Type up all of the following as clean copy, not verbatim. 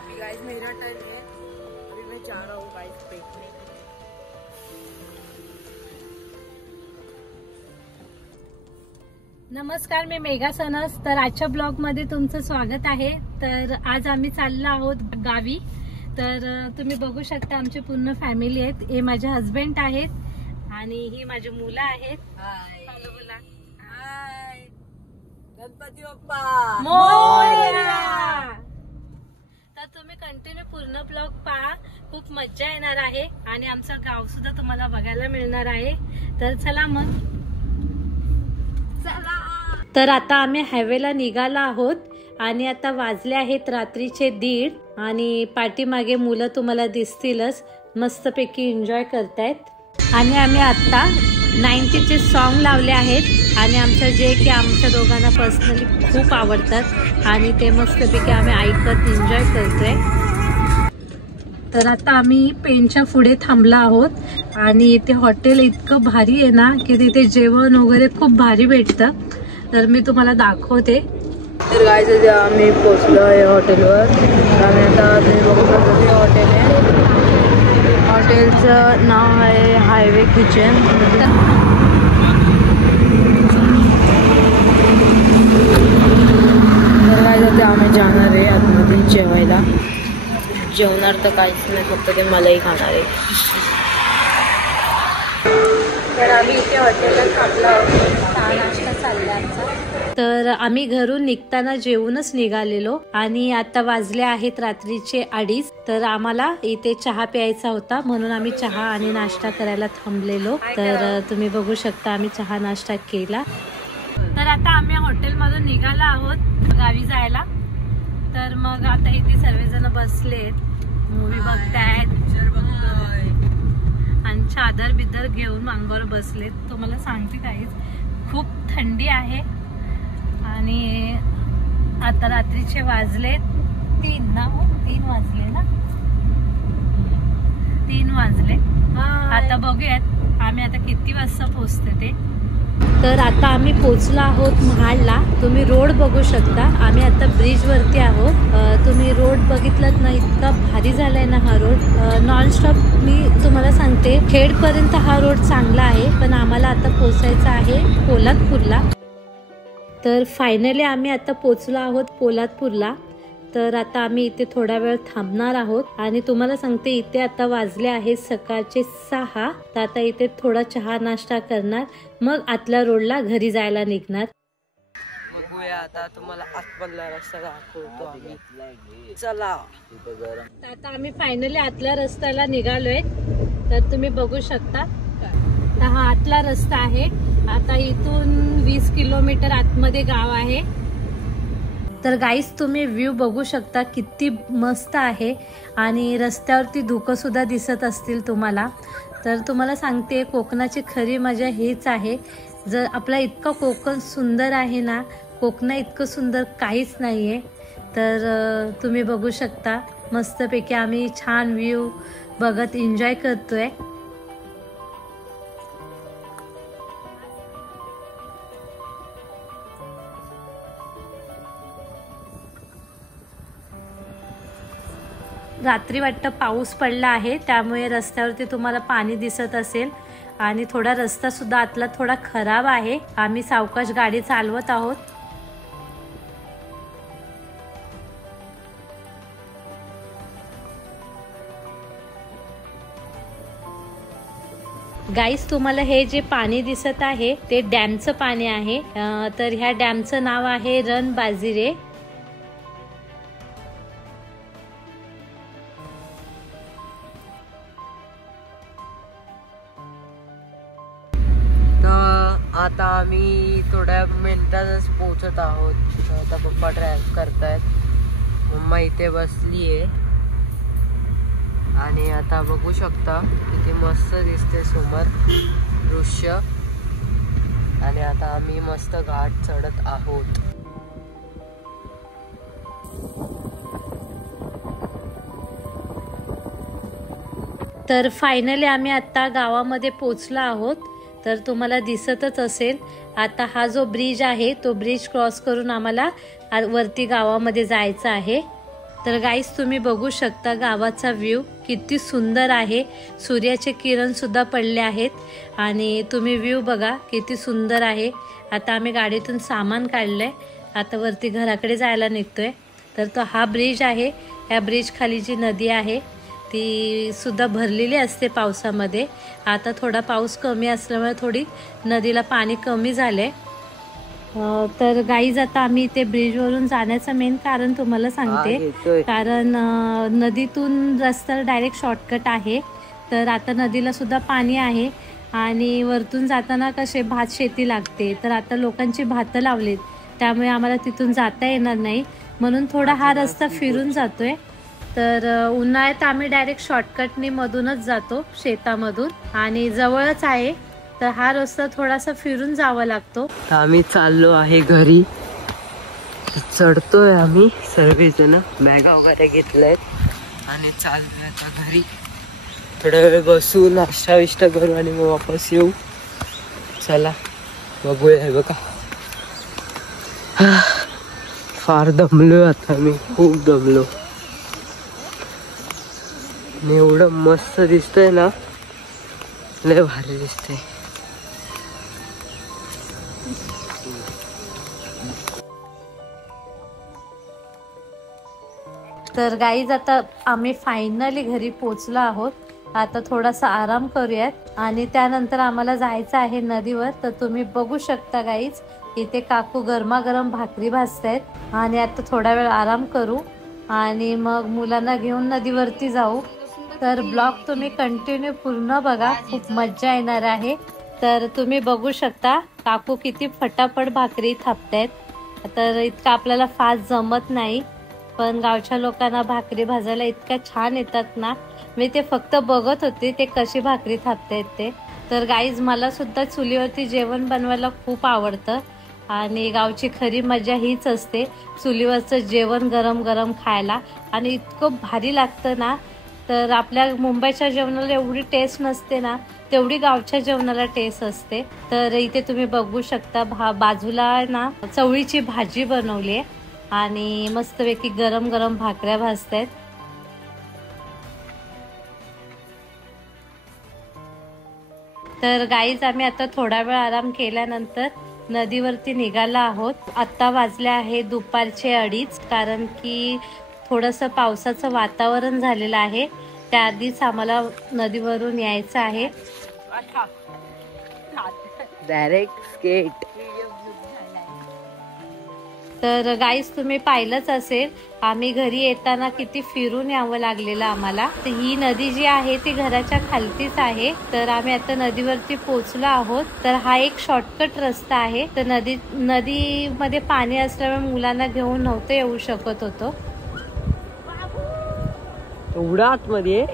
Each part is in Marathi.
अभी गाइस मेरा टर्न है, अभी मैं जा रहा हूँ गाइस देखने। नमस्कार, मी मेघा सनस। तर आजच्या ब्लॉग मध्ये तुमचं स्वागत आहे। तर आज आम्ही चाललो आहोत गावी। तर तुम्ही बघू शकता आमची पूर्ण फॅमिली आहेत। हे माझे हस्बंड आहेत आणि ही माझी मुलं आहेत। हाय बोला हाय, गणपती बाप्पा मोरया। तर तुम्ही कंटिन्यू पूर्ण ब्लॉग पहा, खूप मज्जा येणार आहे आणि आमचं गाव सुद्धा तुम्हाला बघायला मिळणार आहे। तर चला मग चला। तर आता आम्ही हायवेला निघालो आहोत आणि आता वाजले आहेत रात्रीचे 1:30 आणि पाठीमागे मुलं तुम्हाला दिसतीलच, मस्तपैकी एन्जॉय करतायत। आणि आम्ही आता 90चे सॉन्ग लावले आहेत आणि आमच्या जे की आमच्या दोघांना पर्सनली खूप आवडतात आणि ते मस्तपैकी आम्ही ऐकत एन्जॉय करतोय। तर आता आम्ही पेनच्या पुढे थांबलो आहोत आणि इथे हॉटेल इतकं भारी आहे ना की तिथे जेवण वगैरे खूप भारी भेटतं। तर मी तुम्हाला दाखवते। तर गाइस आम्ही पोहोचलो आहे हॉटेलवर आणि आता तुम्ही बघू शकता ते हॉटेल आहे। हॉटेलचं नाव आहे हायवे किचन। तर गाइस आता आम्ही जाणार आहे आतमध्ये जेवायला। जेवणार तर काहीच नाही, फक्त ते मलाही खाणार आहे। तर आम्ही इथे हॉटेलला थांबलो आहोत, चहा नाश्ता चालला आमचा। तर आम्ही घरून निघताना जेवूनच निघालेलो आणि आता वाजले आहेत रात्रीचे 2:30। तर आम्हाला इथे चहा प्यायचा होता म्हणून आम्ही चहा आणि नाश्ता करायला थांबलेलो। तर तुम्ही बघू शकता आम्ही चहा नाश्ता केला। तर आता आम्ही हॉटेलमधून निघालो आहोत गावी जायला। तर मग आता इथे सर्वजण बसलेत, मूवी बघतायत आणि चादर बिदर घेऊन अंगावर बसलेत। तुम्हाला सांगते काहीच खूप थंडी आहे आणि आता रात्रीचे वाजले 3 ना, 3 वाजले ना, 3 वाजले। आता बघूयात आम्ही आता किती वाजता पोहोचते ते। तर आता आम्ही पोहोचलो आहोत महाडला। तुम्ही रोड बघू शकता, आम्ही आता ब्रिज वरती आहोत। तुम्ही रोड बघितलात ना, इतका भारी झालाय ना हा रोड। नॉनस्टॉप मी तुम्हाला सांगते, खेडपर्यंत हा रोड चांगला आहे, पण आम्हाला आता पोहोचायचं आहे पोलादपूरला। तर फायनली आम्ही आता पोहोचलो आहोत पोलादपूरला। तर आता आम्ही इथे थोडा वेळ थांबणार आहोत आणि तुम्हाला सांगते इथे आता वाजले आहेत सकाळचे 6। तर आता इथे थोडा चहा नाश्ता करणार, मग आतल्या रोडला घरी जायला निघणार। बघूया आता तुम्हाला आतमधला रस्ता दाखवतो आम्ही, चला। आता आम्ही फायनली आतल्या रस्त्याला निघालोय। तर तुम्ही बघू शकता हा आतला रस्ता आहे। आता इथून 20 किलोमीटर आतमध्ये गाव आहे। तर गाईस तुम्ही व्ह्यू बघू शकता किती मस्त आहे आणि रस्त्यावरती धुकं सुद्धा दिसत असतील तुम्हाला। तर तुम्हाला सांगते कोकणाची खरी मजा हेच आहे। जर आपला इतका कोकण सुंदर आहे ना, कोकण इतकं सुंदर काहीच नाहीये। तर तुम्ही बघू शकता मस्तपैकी आम्ही छान व्ह्यू बघत एन्जॉय करतोय। रात्री वाटतं पाऊस पडला आहे, त्यामुळे रस्त्यावरती तुम्हाला पाणी दिसत असेल आणि थोडा रस्ता सुद्धा आतला थोडा खराब आहे। आम्ही सावकाश गाडी चालवत आहोत। गाईस तुम्हाला हे जे पाणी दिसत आहे ते डॅमचं पाणी आहे। तर ह्या डॅमचं नाव आहे रणबाजिरे। आता आम्ही थोड्या मिनिटातच पोहोचत आहोत। आता पप्पा ड्राईव्ह करतायत, मम्मा इथे बसली आहे आणि आता बघू शकता किती मस्त दिसते समोर दृश्य। आणि आता आम्ही मस्त घाट चढत आहोत। तर फायनली आम्ही आता गावामध्ये पोहोचलो आहोत। तर तुम्हाला दिसतच असेल आता हा जो ब्रिज आहे तो ब्रिज क्रॉस करून आम्हाला वरती गावामध्ये जायचं आहे। तर गाईस तुम्ही बघू शकता गावाचा व्ह्यू किती सुंदर आहे. सूर्याचे किरण सुद्धा पडले आहेत आणि तुम्ही व्ह्यू बघा किती सुंदर आहे. आता आम्ही गाडीतून सामान काढलंय, आता वरती घराकडे जायला निघतोय. तर तो हा ब्रिज आहे. या ब्रिज खाली जी नदी आहे ती सुद्धा भरलेली असते पावसामध्ये. आता थोडा पाऊस कमी असल्यामुळे थोडी नदीला पाणी कमी झाले. तर गाईज आता आम्ही इथे ब्रिजवरून जाण्याचं मेन कारण तुम्हाला सांगते, कारण नदीतून रस्ता डायरेक्ट शॉर्टकट आहे. तर आता नदीला सुद्धा पाणी आहे आणि वरतून जाताना कसे भात शेती लागते, तर आता लोकांची भातं लावलीत, त्यामुळे आम्हाला तिथून जाता येणार नाही, म्हणून थोडा हा रस्ता फिरून जातोय. तर उन्हाळ्यात आम्ही डायरेक्ट शॉर्टकटने मधूनच जातो शेतामधून आणि जवळच आहे, तर हा रस्ता थोडासा फिरून जावा लागतो. आम्ही चाललो आहे घरी, चढतोय आम्ही सर्वजण, बॅगा वगैरे घेतल्यात आणि चालतोय आता घरी. थोडा वेळ बसू, नाश्ता विष्टा करू आणि मग वापस येऊ. चला बघूया. बघा फार दमलो आता मी, खूप दमलो. एवढं मस्त दिसतंय ना, लय भारी दिसतंय. तर गाईज आता आम्ही फायनली घरी पोचलो आहोत. आता थोडासा आराम करूयात आणि त्यानंतर आम्हाला जायचं आहे नदीवर. तर तुम्ही बघू शकता गाईज, इथे काकू गरमागरम भाकरी भाजतायत आणि आता थोडा वेळ आराम करू आणि मग मुलांना घेऊन नदीवरती जाऊ. तर ब्लॉग तुम्ही कंटिन्यू पूर्ण बघा, खूप मज्जा येणार आहे. तर तुम्ही बघू शकता काकू किती फटाफट भाकरी थापतायत. तर इतकं आपल्याला फास्ट जमत नाही, पण गावच्या लोकांना भाकरी भाजायला इतक्या छान येतात ना. मी ते फक्त बघत होते ते कशी भाकरी थापतायत ते. तर गाईज मला सुद्धा चुलीवरती जेवण बनवायला खूप आवडतं आणि गावची खरी मजा हीच असते, चुलीवरचं जेवण गरम गरम खायला, आणि इतकं भारी लागतं ना. तर आपल्या मुंबईच्या जेवणाला एवढी टेस्ट नसते ना, तेवढी गावच्या जेवणाला टेस्ट असते. तर इथे तुम्ही बघू शकता बाजूला ना चवळीची भाजी बनवली आहे आणि मस्तपैकी गरम गरम भाकऱ्या भाजतायत. तर गाईज आम्ही आता थोडा वेळ आराम केल्यानंतर नदीवरती निघाला आहोत. आत्ता वाजले आहे दुपारचे 2:30, कारण की थोडंसं पावसाचं वातावरण झालेलं आहे. त्याआधीच आम्हाला नदीवरून यायचं आहे. Direct skate. तर गाईस तुम्ही पाहिलंच असेल, आम्ही घरी येताना किती फिरून यावं लागलेलं आम्हाला. तर ही नदी जी आहे ती घराच्या खालतीच आहे. तर आम्ही आता नदीवरती पोहोचलो आहोत. तर हा एक शॉर्टकट रस्ता आहे. तर नदीमध्ये पाणी असल्यामुळे मुलांना घेऊन नव्हतं येऊ शकत होतो. एवढा आतमध्ये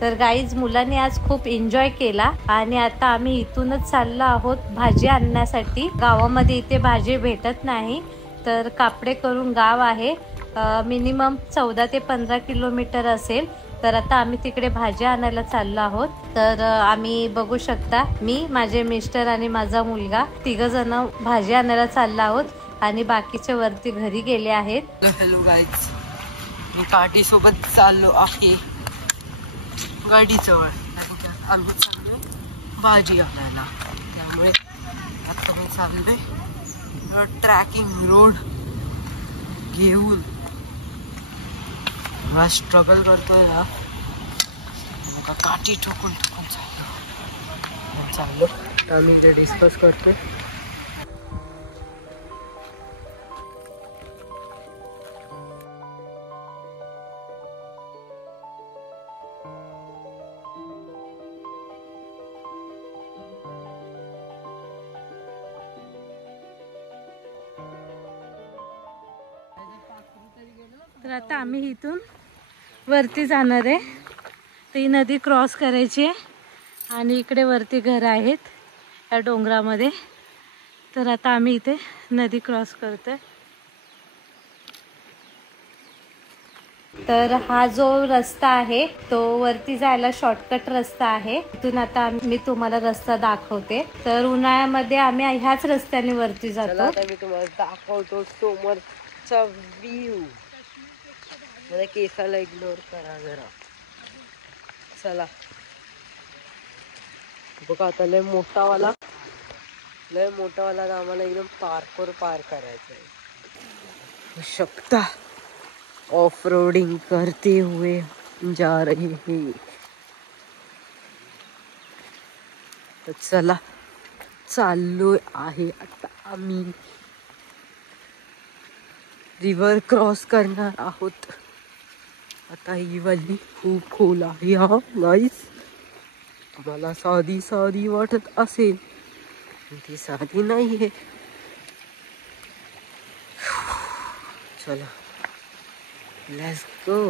तर गाईज मुलांनी आज खूप एन्जॉय केला आणि आता आम्ही इथूनच चाललो आहोत भाजी आणण्यासाठी. गावामध्ये इथे भाजी भेटत नाही, तर कापडे करून गाव आहे, मिनिमम 14 ते 15 किलोमीटर असेल. तर आता आम्ही तिकडे भाजी आणायला चाललो आहोत. तर आम्ही बघू शकता, मी, माझे मिस्टर आणि माझा मुलगा 3 जण भाजी आणायला चाललो आहोत आणि बाकीचे वरती घरी गेले आहेत. हॅलो गाईज, मी काठी सोबत चाललो आहे गाडी जवळ, आम्ही चाललोय भाजी आणायला. त्यामुळे आता मी चाललोय ट्रॅकिंग रोड घेऊन. मला स्ट्रगल करतोय ना, मग काठी ठोकून चाललो. तर आम्ही इथे डिस्कस करतोय. तर आता आम्ही इथून वरती जाणार आहे. ती नदी क्रॉस करायची आहे आणि इकडे वरती घर आहेत या डोंगरामध्ये. तर आता आम्ही इथे नदी क्रॉस करतोय. तर हा जो रस्ता आहे तो वरती जायला शॉर्टकट रस्ता आहे. इथून आता मी तुम्हाला रस्ता दाखवते. तर उन्हाळ्यामध्ये आम्ही ह्याच रस्त्याने वरती जातो. आता मी तुम्हाला दाखवतो समोरचा व्ह्यू. मला केसाला इग्नोर करा जरा. चला बघा आता लय मोठावाला आम्हाला एकदम पार्कवर पार करायचं आहे. शकता ऑफ रोडिंग करते हुए जा रहे हैं. तर चला चाललो आहे आता आम्ही. रिव्हर क्रॉस करणार आहोत. आता ही वाली खूप खोल आहे हा गाईस. तुम्हाला साधी वाटत असेल ती साधी नाही आहे. चला लेट्स गो.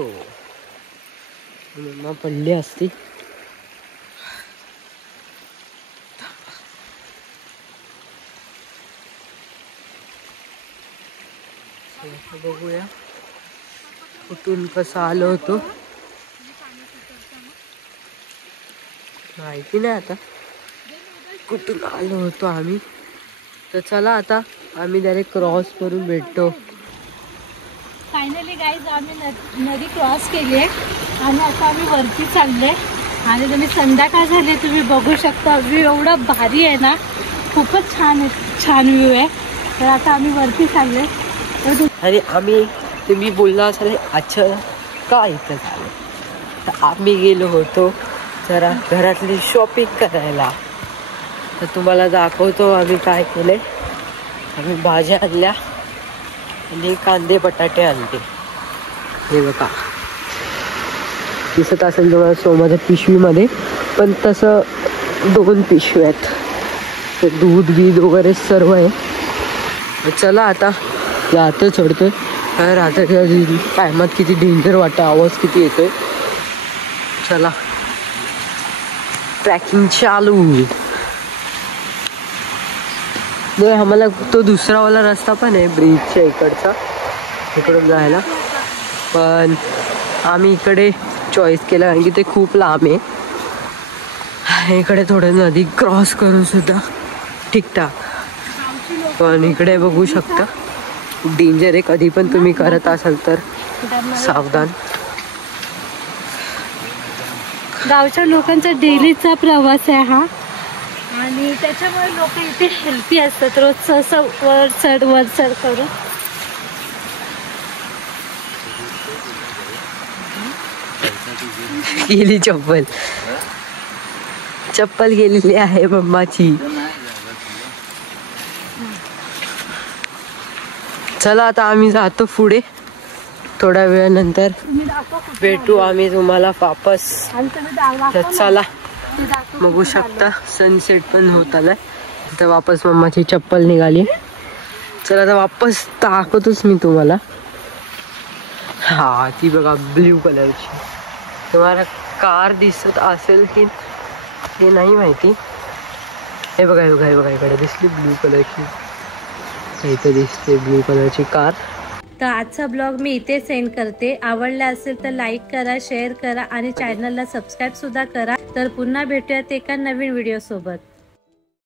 मम्मा पडली असती. बघूया कुठून कसं आलो होतो माहिती नाही आता कुठून आलो होतो आम्ही. तर चला आता आम्ही डायरेक्ट क्रॉस करून भेटतो. फायनली गाईज आम्ही नदी क्रॉस केली आहे आणि आता आम्ही वरती चाललोय. आणि तुम्ही संध्याकाळ झाली तुम्ही बघू शकता. व्ह्यू एवढा भारी आहे ना, खूपच छान व्ह्यू आहे. तर आता आम्ही वरती चाललोय. आणि आम्ही तुम्ही बोलला असाल अच्छा का इथं झालं. तर आम्ही गेलो होतो जरा घरातली शॉपिंग करायला. तर तुम्हाला दाखवतो आम्ही काय केलंय. आम्ही भाज्या आणल्या आणि कांदे बटाटे आणले. हे बघा दिसत असेल तुम्हाला सोमाच्या पिशवीमध्ये. पण तसं 2 पिशव्या आहेत. तर दूध वगैरे सर्व आहे. चला आता आता चढतोय. तर आता टायमात किती डेंजर वाटतं. आवाज किती येतोय. चला ट्रॅकिंग चालू. आम्हाला तो दुसरावाला रस्ता पण आहे ब्रिजच्या इकडचा इकडून जायला. पण आम्ही इकडे चॉईस केलं कारण की ते खूप लांब आहे. इकडे थोडं नदी क्रॉस करून सुद्धा ठीकठाक. पण इकडे बघू शकता डेंजर आहे. कधी पण तुम्ही करत असाल तर सावधान. गावच्या लोकांचा डेलीचा प्रवास आहे हा. आणि त्याच्यामुळे लोक इथे हेल्थी असतात. रोजचं असं वर चढ करून. गेली चप्पल गेलेली आहे मम्माची. चला आता आम्ही जातो पुढे. थोड्या वेळानंतर भेटू आम्ही तुम्हाला वापस. तर चला बघू शकता सनसेट पण होत आलाय. तर वापस मम्माची चप्पल निघाली. चला आता वापस दाखवतोच मी तुम्हाला. हा ती बघा ब्ल्यू कलरची. तुम्हाला कार दिसत असेल की हे नाही माहिती. हे बघा इकडे दिसली ब्ल्यू कलरची. इथे दिसते ब्ल्यू कलरची कार. तर आजचा ब्लॉग मी इथे सेंड करते. आवडला असेल तर लाईक करा, शेअर करा आणि चॅनलला सबस्क्राईब सुद्धा करा. तर पुन्हा भेटूयात एका नवीन व्हिडिओ सोबत.